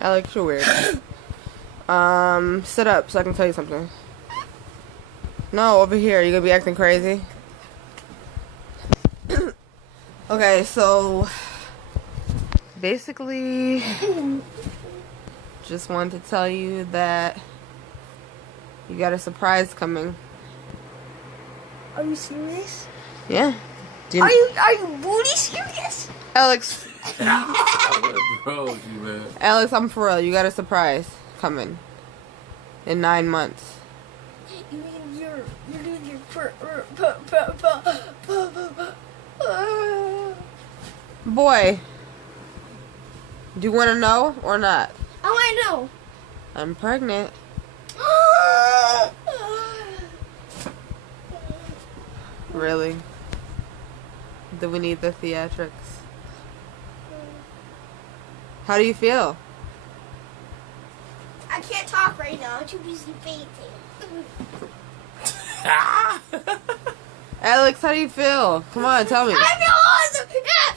Alex, you're weird. Sit up so I can tell you something. No, over here. You're gonna be acting crazy. Okay, so basically, just wanted to tell you that you got a surprise coming. Are you serious? Yeah. Are you really serious? Alex. I would have you, man. Alex, I'm for real. You got a surprise coming in 9 months. You mean you're doing your Boy, do you want to know or not? I want to know. I'm pregnant. Really? Do we need the theatrics? How do you feel? I can't talk right now. I'm too busy fainting. Alex, how do you feel? Come on, tell me. I feel awesome. Yeah.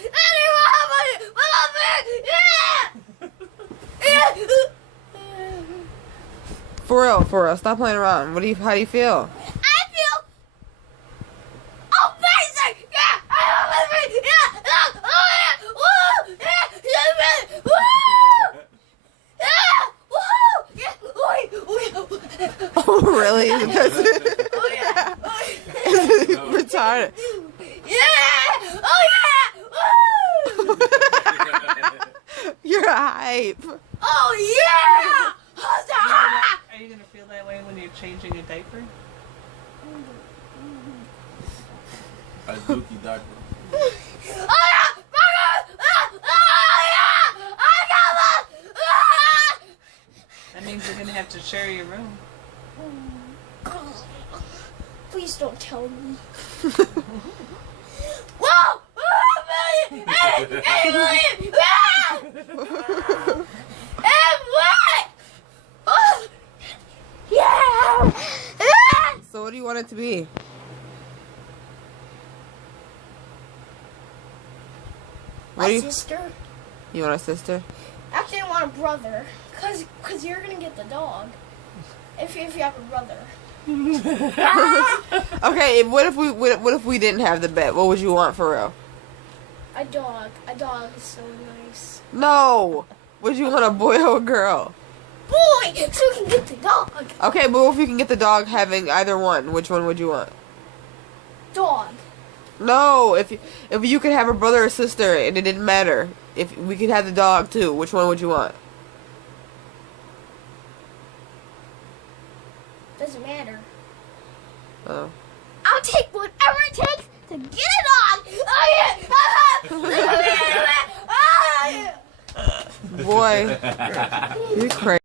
For real. Stop playing around. How do you feel? I feel amazing. Yeah. Oh, really? That's it? Oh yeah. Retarded. Yeah. Oh yeah. You're a hype. Oh yeah. Are you gonna feel that way when you're changing a diaper? A dookie doctor. That means you're gonna have to share your room. Please don't tell me. Whoa! Yeah! So what do you want it to be? My sister. You want a sister? Actually, I want a brother. Cause you're gonna get the dog. If you have a brother. Okay, what if we didn't have the bet? What would you want for real? A dog. A dog is so nice. No. Would you want a boy or a girl? Boy, so we can get the dog. Okay, but if you can get the dog having either one, which one would you want? Dog. No, if you could have a brother or sister and it didn't matter, if we could have the dog too, which one would you want? Doesn't matter. Oh. I'll take whatever it takes to get a dog. Oh yeah. Boy, you're crazy.